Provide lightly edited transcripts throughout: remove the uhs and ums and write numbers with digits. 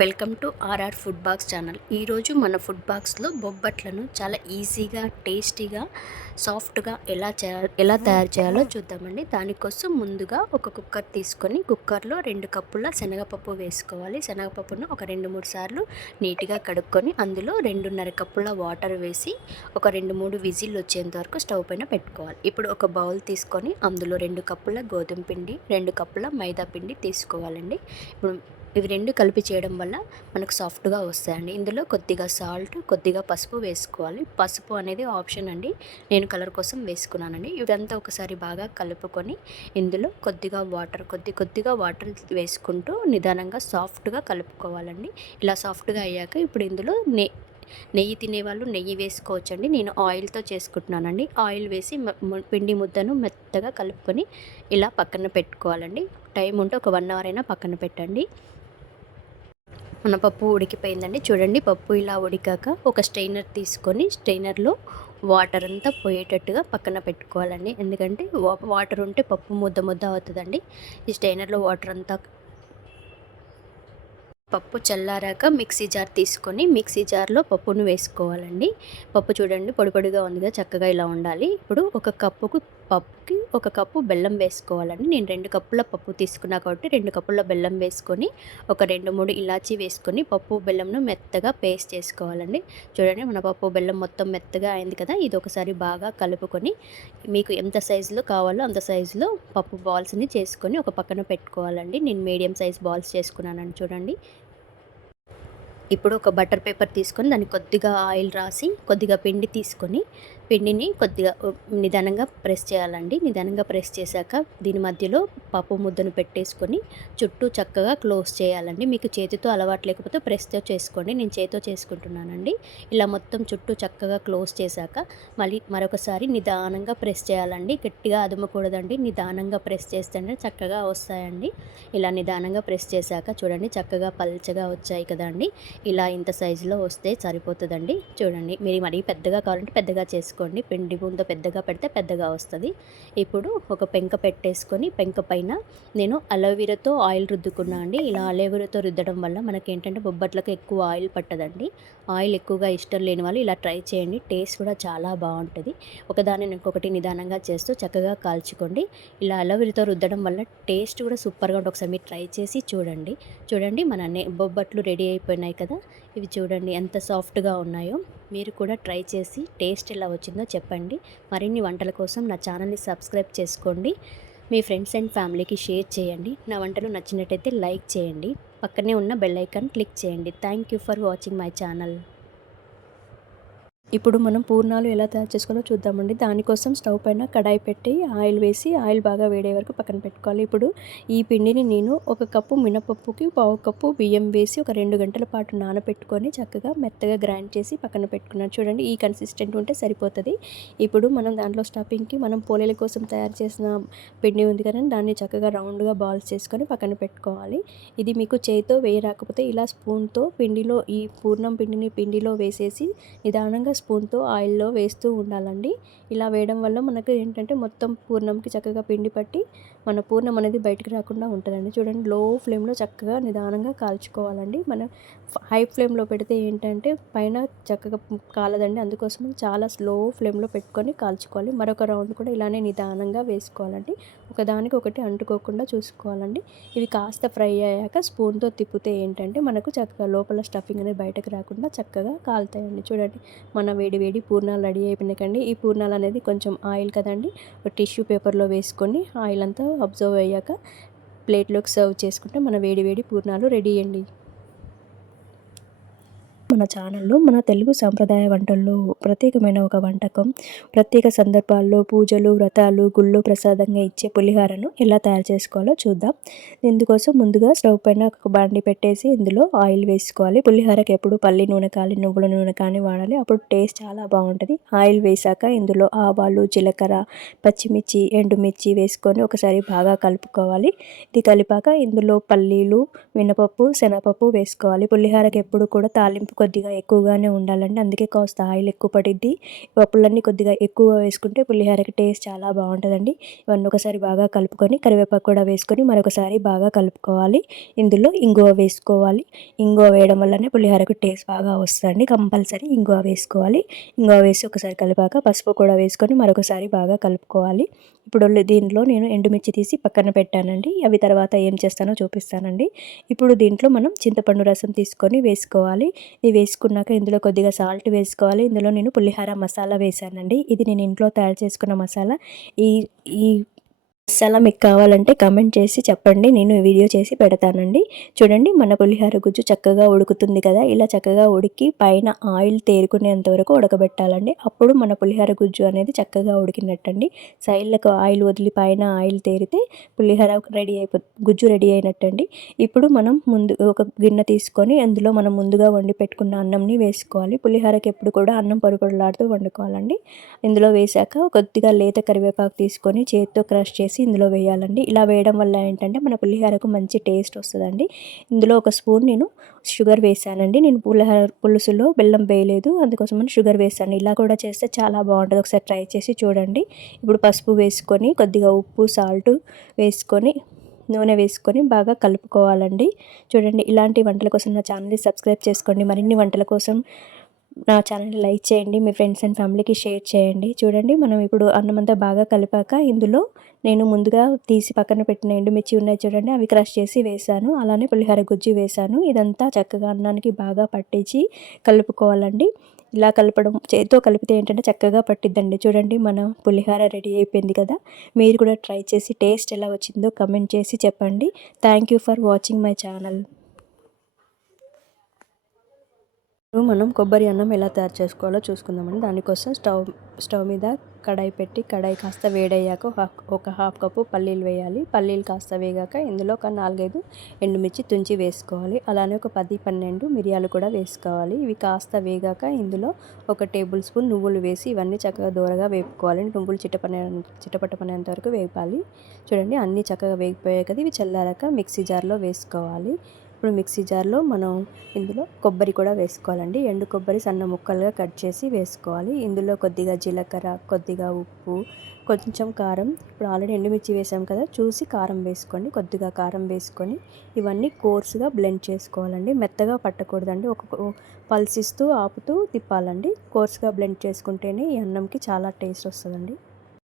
Welcome to RR food box channel. ఈరోజు మన food బాక్స్లో బొబ్బట్లను చాలా ఈజీగా, టేస్టీగా, సాఫ్ట్గా ఎలా తయారు చేయాలో చూద్దామండి. దానికోసం ముందుగా ఒక కుక్కర్ తీసుకొని కుక్కర్లో 2 కప్పుల శనగపప్పు వేసుకోవాలి. శనగపప్పును ఒక 2-3 సార్లు నీట్గా కడుక్కొని అందులో 2.5 కప్పుల వాటర్ వేసి ఒక 2-3 విజిల్ వచ్చేంత వరకు స్టవ్ పైన పెట్టుకోవాలి. ఇప్పుడు ఒక బౌల్ తీసుకొని అందులో 2 కప్పుల గోధుమ పిండి, 2 కప్పుల మైదా పిండి తీసుకోవాలండి. ఇప్పుడు ఇవి 2 కలిపి చేయడం వల్ల మనకు సాఫ్ట్గా వస్తాయండి. ఇందులో కొద్దిగా సాల్ట్, కొద్దిగా పసుపు వేసుకోవాలి. పసుపు అనేది ఆప్షన్ అండి, నేను కలర్ కోసం వేసుకున్నానండి. ఇదంతా ఒకసారి బాగా కలుపుకొని ఇందులో కొద్దిగా కొద్దిగా వాటర్ వేసుకుంటూ నిదానంగా సాఫ్ట్గా కలుపుకోవాలండి. ఇలా సాఫ్ట్గా అయ్యాక ఇప్పుడు ఇందులో నెయ్యి తినేవాళ్ళు నెయ్యి వేసుకోవచ్చండి. నేను ఆయిల్తో చేసుకుంటున్నానండి. ఆయిల్ వేసి పిండి ముద్దను మెత్తగా కలుపుకొని ఇలా పక్కన పెట్టుకోవాలండి. టైం ఉంటే ఒక 1 అవర్ అయినా పక్కన పెట్టండి. మన పప్పు ఉడికిపోయిందండి. చూడండి, పప్పు ఇలా ఉడికాక ఒక స్ట్రైనర్ తీసుకొని స్ట్రైనర్లో వాటర్ అంతా పోయేటట్టుగా పక్కన పెట్టుకోవాలండి. ఎందుకంటే వాటర్ ఉంటే పప్పు ముద్ద అవుతుందండి. ఈ స్ట్రైనర్లో వాటర్ అంతా పప్పు చల్లారాక మిక్సీ జార్ తీసుకొని మిక్సీ జార్లో పప్పును వేసుకోవాలండి. పప్పు చూడండి పొడి పొడిగా ఉందిగా, చక్కగా ఇలా ఉండాలి. ఇప్పుడు ఒక పప్పుకి 1 కప్పు బెల్లం వేసుకోవాలండి. నేను 2 కప్పుల పప్పు తీసుకున్నా కాబట్టి 2 కప్పుల బెల్లం వేసుకొని ఒక 2-3 ఇలాచీ వేసుకొని పప్పు బెల్లంను మెత్తగా పేస్ట్ చేసుకోవాలండి. చూడండి, మన పప్పు బెల్లం మొత్తం మెత్తగా అయింది కదా. ఇది ఒకసారి బాగా కలుపుకొని మీకు ఎంత సైజులో కావాలో అంత సైజులో పప్పు బాల్స్ని చేసుకొని ఒక పక్కన పెట్టుకోవాలండి. నేను మీడియం సైజ్ బాల్స్ చేసుకున్నానండి. చూడండి, ఇప్పుడు ఒక బటర్ పేపర్ తీసుకొని దానికి కొద్దిగా ఆయిల్ రాసి కొద్దిగా పిండి తీసుకొని పిండిని కొద్దిగా నిదానంగా ప్రెస్ చేయాలండి. నిదానంగా ప్రెస్ చేశాక దీని మధ్యలో పప్పు ముద్దను పెట్టేసుకొని చుట్టూ చక్కగా క్లోజ్ చేయాలండి. మీకు చేతితో అలవాటు లేకపోతే ప్రెస్తో చేసుకోండి. నేను చేతితో చేసుకుంటున్నానండి. ఇలా మొత్తం చుట్టూ చక్కగా క్లోజ్ చేశాక మళ్ళీ మరొకసారి నిదానంగా ప్రెస్ చేయాలండి. గట్టిగా అదుమకూడదండి, నిదానంగా ప్రెస్ చేస్తేనే చక్కగా వస్తాయండి. ఇలా నిదానంగా ప్రెస్ చేశాక చూడండి, చక్కగా పల్చగా వచ్చాయి కదండి. ఇలా ఇంత సైజులో వస్తే సరిపోతుందండి. చూడండి, మీరు మరీ పెద్దగా కావాలంటే పెద్దగా చేసుకోండి. పిండి ముందు పెద్దగా పెడితే పెద్దగా వస్తుంది. ఇప్పుడు ఒక పెంక పెట్టేసుకొని పెంక పైన నేను అలోవెరాతో ఆయిల్ రుద్దుకున్నా అండి. ఇలా అలోవెరాతో రుద్దడం వల్ల మనకేంటంటే బొబ్బట్లకు ఎక్కువ ఆయిల్ పట్టదండి. ఆయిల్ ఎక్కువగా ఇష్టం లేని వాళ్ళు ఇలా ట్రై చేయండి. టేస్ట్ కూడా చాలా బాగుంటుంది. ఒకదాన్ని ఇంకొకటి నిదానంగా చేస్తూ చక్కగా కాల్చుకోండి. ఇలా అలోవెరాతో రుద్దడం వల్ల టేస్ట్ కూడా సూపర్గా ఉంటుంది. ఒకసారి మీరు ట్రై చేసి చూడండి. చూడండి, మన బొబ్బట్లు రెడీ అయిపోయినాయి కదా. ఇవి చూడండి ఎంత సాఫ్ట్గా ఉన్నాయో. మీరు కూడా ట్రై చేసి టేస్ట్ ఎలా వచ్చిందో చెప్పండి. మరిన్ని వంటల కోసం నా ఛానల్ని సబ్స్క్రైబ్ చేసుకోండి. మీ ఫ్రెండ్స్ అండ్ ఫ్యామిలీకి షేర్ చేయండి. నా వంటలు నచ్చినట్టయితే లైక్ చేయండి. పక్కనే ఉన్న బెల్ ఐకాన్ క్లిక్ చేయండి. Thank you for watching my channel. ఇప్పుడు మనం పూర్ణాలు ఎలా తయారు చేసుకోవాలో చూద్దామండి. దానికోసం స్టవ్ పైన కడాయి పెట్టి ఆయిల్ వేసి ఆయిల్ బాగా వేడే వరకు పక్కన పెట్టుకోవాలి. ఇప్పుడు ఈ పిండిని నేను 1 కప్పు మినపప్పుకి 1/2 కప్పు బియ్యం వేసి ఒక 2 గంటల పాటు నానబెట్టుకొని చక్కగా మెత్తగా గ్రైండ్ చేసి పక్కన పెట్టుకున్నాను. చూడండి, ఈ కన్సిస్టెంట్ ఉంటే సరిపోతుంది. ఇప్పుడు మనం దాంట్లో స్టఫింగ్కి మనం పోలేల కోసం తయారు చేసిన పిండి ఉంది కదండి, దాన్ని చక్కగా రౌండ్గా బాల్స్ చేసుకొని పక్కన పెట్టుకోవాలి. ఇది మీకు చేతితో వేయరాకపోతే ఇలా స్పూన్తో ఈ పూర్ణం పిండిని పిండిలో వేసేసి నిదానంగా స్పూన్తో ఆయిల్లో వేస్తూ ఉండాలండి. ఇలా వేయడం వల్ల మనకు ఏంటంటే మొత్తం పూర్ణంకి చక్కగా పిండి పట్టి మన పూర్ణం అనేది బయటకు రాకుండా ఉంటుందండి. చూడండి, లో ఫ్లేమ్లో చక్కగా నిదానంగా కాల్చుకోవాలండి. మనం హై ఫ్లేమ్లో పెడితే ఏంటంటే పైన చక్కగా కాలదండి. అందుకోసం చాలా స్లో ఫ్లేమ్లో పెట్టుకొని కాల్చుకోవాలి. మరొక రౌండ్ కూడా ఇలానే నిదానంగా వేసుకోవాలండి. ఒకదానికి ఒకటి అంటుకోకుండా చూసుకోవాలండి. ఇవి కాస్త ఫ్రై అయ్యాక స్పూన్తో తిప్పితే ఏంటంటే మనకు చక్కగా లోపల స్టఫింగ్ అనేది బయటకు రాకుండా చక్కగా కాలుతాయండి. చూడండి, మన వేడి పూర్ణాలు రెడీ అయిపోయినాకండి. ఈ పూర్ణాలు అనేది కొంచెం ఆయిల్ కదండి, ఒక టిష్యూ పేపర్లో వేసుకొని ఆయిల్ అంతా అబ్జర్వ్ అయ్యాక ప్లేట్లోకి సర్వ్ చేసుకుంటే మన వేడి పూర్ణాలు రెడీ అండి. మన ఛానల్లో మన తెలుగు సాంప్రదాయ వంటల్లో ప్రత్యేకమైన ఒక వంటకం, ప్రత్యేక సందర్భాల్లో పూజలు, వ్రతాలు, గుళ్ళో ప్రసాదంగా ఇచ్చే పులిహారను ఎలా తయారు చేసుకోవాలో చూద్దాం. ఇందుకోసం ముందుగా స్టవ్ పైన ఒక బాండి పెట్టేసి ఇందులో ఆయిల్ వేసుకోవాలి. పులిహారకి ఎప్పుడు పల్లి నూనె కానీ నువ్వుల నూనె కానీ వాడాలి. అప్పుడు టేస్ట్ చాలా బాగుంటుంది. ఆయిల్ వేసాక ఇందులో ఆవాలు, జీలకర్ర, పచ్చిమిర్చి, ఎండుమిర్చి వేసుకొని ఒకసారి బాగా కలుపుకోవాలి. ఇది కలిపాక ఇందులో పల్లీలు, మినపప్పు, శనగపప్పు వేసుకోవాలి. పులిహారకి ఎప్పుడు కూడా తాలింపు కొద్దిగా ఎక్కువగానే ఉండాలండి. అందుకే కాస్త ఆయిల్ ఎక్కువ పడిద్ది. పప్పులన్నీ కొద్దిగా ఎక్కువ వేసుకుంటే పులిహోరకి టేస్ట్ చాలా బాగుంటుందండి. ఇవన్నీ ఒకసారి బాగా కలుపుకొని కరివేపాకు కూడా వేసుకొని మరొకసారి బాగా కలుపుకోవాలి. ఇందులో ఇంగువ వేసుకోవాలి. ఇంగువ వేయడం వల్లనే పులిహోరకు టేస్ట్ బాగా వస్తుందండి. కంపల్సరీ ఇంగువ వేసుకోవాలి. ఇంగువ వేసి ఒకసారి కలిపాక పసుపు కూడా వేసుకొని మరొకసారి బాగా కలుపుకోవాలి. ఇప్పుడు దీంట్లో నేను ఎండుమిర్చి తీసి పక్కన పెట్టానండి. అవి తర్వాత ఏం చేస్తానో చూపిస్తానండి. ఇప్పుడు దీంట్లో మనం చింతపండు రసం తీసుకొని వేసుకోవాలి. ఇది వేసుకున్నాక ఇందులో కొద్దిగా సాల్ట్ వేసుకోవాలి. ఇందులో నేను పులిహోర మసాలా వేశానండి. ఇది నేను ఇంట్లో తయారు చేసుకున్న మసాలా. ఈ ఈ మసాలా మీకు కావాలంటే కామెంట్ చేసి చెప్పండి. నేను వీడియో చేసి పెడతానండి. చూడండి మన పులిహోర గుజ్జు చక్కగా ఉడుకుతుంది కదా. ఇలా చక్కగా ఉడికి పైన ఆయిల్ తేరుకునేంత వరకు ఉడకబెట్టాలండి. అప్పుడు మన పులిహోర గుజ్జు అనేది చక్కగా ఉడికినట్టండి. సైడ్లకు ఆయిల్ వదిలి పైన ఆయిల్ తేరితే పులిహోర గుజ్జు రెడీ అయినట్టండి. ఇప్పుడు మనం ఒక గిన్నె తీసుకొని అందులో మనం ముందుగా వండి పెట్టుకున్న అన్నంని వేసుకోవాలి. పులిహోరకి ఎప్పుడు కూడా అన్నం పొడి వండుకోవాలండి. ఇందులో వేశాక కొద్దిగా లేత కరివేపాకు తీసుకొని చేతితో క్రష్ చేసి ఇందులో వేయాలండి. ఇలా వేయడం వల్ల ఏంటంటే మన పులిహోరకు మంచి టేస్ట్ వస్తుందండి. ఇందులో ఒక స్పూన్ నేను షుగర్ వేసానండి. నేను పులుసులో బెల్లం వేయలేదు, అందుకోసమని షుగర్ వేసాను. ఇలా కూడా చేస్తే చాలా బాగుంటుంది. ఒకసారి ట్రై చేసి చూడండి. ఇప్పుడు పసుపు వేసుకొని కొద్దిగా ఉప్పు సాల్ట్ వేసుకొని నూనె వేసుకొని బాగా కలుపుకోవాలండి. చూడండి, ఇలాంటి వంటల కోసం నా ఛానల్ని సబ్స్క్రైబ్ చేసుకోండి. మరిన్ని వంటల కోసం నా ఛానల్ని లైక్ చేయండి. మీ ఫ్రెండ్స్ అండ్ ఫ్యామిలీకి షేర్ చేయండి. చూడండి, మనం ఇప్పుడు అన్నమంతా బాగా కలిపాక ఇందులో నేను ముందుగా తీసి పక్కన పెట్టిన ఎండుమిర్చి ఉన్నాయి చూడండి, అవి క్రష్ చేసి వేసాను. అలానే పులిహోర గుజ్జు వేసాను. ఇదంతా చక్కగా అన్నానికి బాగా పట్టించి కలుపుకోవాలండి. ఇలా కలపడం చేతితో కలిపితే ఏంటంటే చక్కగా పట్టిద్దండి. చూడండి, మన పులిహోర రెడీ అయిపోయింది కదా. మీరు కూడా ట్రై చేసి టేస్ట్ ఎలా వచ్చిందో కమెంట్ చేసి చెప్పండి. Thank you for watching my channel. ఇప్పుడు మనం కొబ్బరి అన్నం ఎలా తయారు చేసుకోవాలో చూసుకుందామండి. దానికోసం స్టవ్ మీద కడాయి పెట్టి కడాయి కాస్త వేడయ్యాక ఒక హాఫ్ కప్పు పల్లీలు వేయాలి. పల్లీలు కాస్త వేగాక ఇందులో ఒక 4-5 ఎండుమిర్చి తుంచి వేసుకోవాలి. అలానే ఒక 10-12 మిరియాలు కూడా వేసుకోవాలి. ఇవి కాస్త వేగాక ఇందులో ఒక టేబుల్ స్పూన్ నువ్వులు వేసి ఇవన్నీ చక్కగా దూరగా వేపుకోవాలి. నువ్వులు చిటపటపనేంత వరకు వేపాలి. చూడండి, అన్నీ చక్కగా వేగిపోయాయి కదా. ఇవి చల్లారాక మిక్సీ జార్లో వేసుకోవాలి. ఇప్పుడు మిక్సీ జార్లో మనం ఇందులో కొబ్బరి కూడా వేసుకోవాలండి. ఎండు కొబ్బరి సన్న ముక్కలుగా కట్ చేసి వేసుకోవాలి. ఇందులో కొద్దిగా జీలకర్ర, కొద్దిగా ఉప్పు, కొంచెం కారం. ఇప్పుడు ఆల్రెడీ ఎండుమిర్చి వేసాం కదా, చూసి కారం వేసుకోండి. కొద్దిగా కారం వేసుకొని ఇవన్నీ కోర్సుగా బ్లెండ్ చేసుకోవాలండి. మెత్తగా పట్టకూడదండి. పల్స్ ఇస్తూ ఆపుతూ తిప్పాలండి. కోర్సుగా బ్లెండ్ చేసుకుంటేనే ఈ అన్నంకి చాలా టేస్ట్ వస్తుందండి.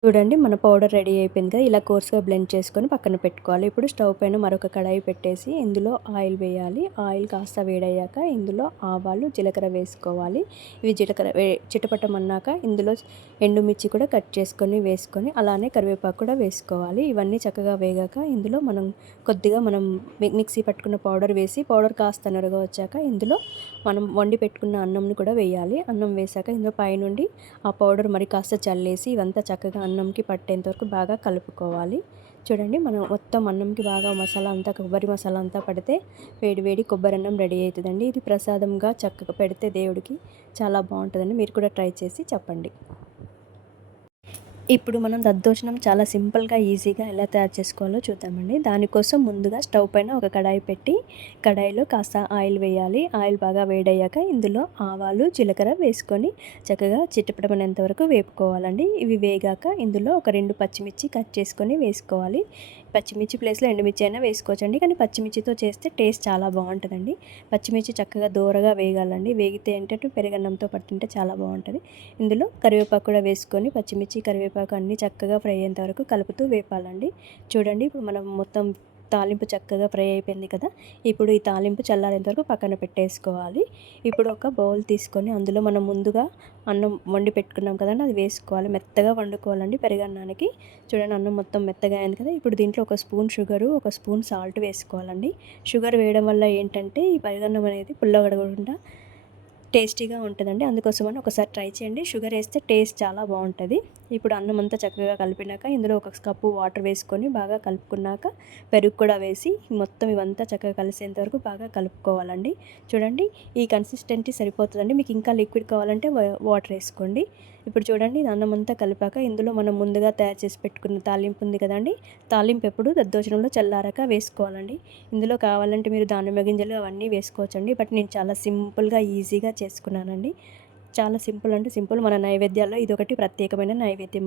చూడండి, మన పౌడర్ రెడీ అయిపోయింది కదా. ఇలా కోర్స్గా బ్లెండ్ చేసుకొని పక్కన పెట్టుకోవాలి. ఇప్పుడు స్టవ్ పైన మరొక కడాయి పెట్టేసి ఇందులో ఆయిల్ వేయాలి. ఆయిల్ కాస్త వేడయ్యాక ఇందులో ఆవాలు, జీలకర్ర వేసుకోవాలి. ఇవి చిటపటమన్నాక ఇందులో ఎండుమిర్చి కూడా కట్ చేసుకొని వేసుకొని అలానే కరివేపాకు కూడా వేసుకోవాలి. ఇవన్నీ చక్కగా వేగాక ఇందులో కొద్దిగా మనం మిక్సీ పట్టుకున్న పౌడర్ వేసి పౌడర్ కాస్త నరగ వచ్చాక ఇందులో మనం వండి పెట్టుకున్న అన్నంని కూడా వేయాలి. అన్నం వేసాక ఇందులో పైనుండి ఆ పౌడర్ మరి కాస్త చల్లేసి ఇవంతా చక్కగా అన్నంకి పట్టేంత వరకు బాగా కలుపుకోవాలి. చూడండి, మనం మొత్తం అన్నంకి బాగా మసాలా అంతా కొబ్బరి మసాలా అంతా పడితే వేడి కొబ్బరి అన్నం రెడీ అవుతుందండి. ఇది ప్రసాదంగా చక్కగా పెడితే దేవుడికి చాలా బాగుంటుందండి. మీరు కూడా ట్రై చేసి చెప్పండి. ఇప్పుడు మనం దద్దోజనం చాలా సింపుల్గా ఈజీగా ఎలా తయారు చేసుకోవాలో చూద్దామండి. దానికోసం ముందుగా స్టవ్ పైన ఒక కడాయి పెట్టి కడాయిలో కాస్త ఆయిల్ వేయాలి. ఆయిల్ బాగా వేడయ్యాక ఇందులో ఆవాలు, జీలకర్ర వేసుకొని చక్కగా చిటపటమనేంత వరకు వేపుకోవాలండి. ఇవి వేగాక ఇందులో ఒక 2 పచ్చిమిర్చి కట్ చేసుకొని వేసుకోవాలి. పచ్చిమిర్చి ప్లేస్లో ఎండుమిర్చి అయినా వేసుకోవచ్చండి, కానీ పచ్చిమిర్చితో చేస్తే టేస్ట్ చాలా బాగుంటుందండి. పచ్చిమిర్చి చక్కగా దూరగా వేగాలండి. వేగితే ఏంటంటే పెరుగన్నంతో పట్టింటే చాలా బాగుంటుంది. ఇందులో కరివేపాకు కూడా వేసుకొని పచ్చిమిర్చి, కరివేపాకు అన్నీ చక్కగా ఫ్రై అయ్యేంత వరకు కలుపుతూ వేపాలండి. చూడండి, ఇప్పుడు మనం మొత్తం తాలింపు చక్కగా ఫ్రై అయిపోయింది కదా. ఇప్పుడు ఈ తాలింపు చల్లారేంత వరకు పక్కన పెట్టేసుకోవాలి. ఇప్పుడు ఒక బౌల్ తీసుకొని అందులో మనం ముందుగా అన్నం వండి పెట్టుకున్నాం కదండి, అది వేసుకోవాలి. మెత్తగా వండుకోవాలండి పెరుగన్నానికి. చూడండి, అన్నం మొత్తం మెత్తగా అయింది కదా. ఇప్పుడు దీంట్లో ఒక స్పూన్ షుగరు, ఒక స్పూన్ సాల్ట్ వేసుకోవాలండి. షుగర్ వేయడం వల్ల ఏంటంటే ఈ పెరుగన్నం అనేది పుల్లగడకుండా టేస్టీగా ఉంటుందండి. అందుకోసమని ఒకసారి ట్రై చేయండి. షుగర్ వేస్తే టేస్ట్ చాలా బాగుంటుంది. ఇప్పుడు అన్నం అంతా చక్కగా కలిపినాక ఇందులో ఒక కప్పు వాటర్ వేసుకొని బాగా కలుపుకున్నాక పెరుగు కూడా వేసి మొత్తం ఇవంతా చక్కగా కలిసేంత వరకు బాగా కలుపుకోవాలండి. చూడండి ఈ కన్సిస్టెన్సీ సరిపోతుందండి. మీకు ఇంకా లిక్విడ్ కావాలంటే వాటర్ వేసుకోండి. ఇప్పుడు చూడండి అన్నం అంతా కలిపాక ఇందులో మనం ముందుగా తయారు చేసి పెట్టుకున్న తాలింపు ఉంది కదండి, తాలింపు ఎప్పుడు దద్దోజనంలో చల్లారాక వేసుకోవాలండి. ఇందులో కావాలంటే మీరు దానిమ్మ గింజలు అవన్నీ వేసుకోవచ్చండి. బట్ నేను చాలా సింపుల్గా ఈజీగా చేసుకున్నానండి. చాలా సింపుల్ అంటే సింపుల్. మన నైవేద్యాల్లో ఇదొకటి ప్రత్యేకమైన నైవేద్యం.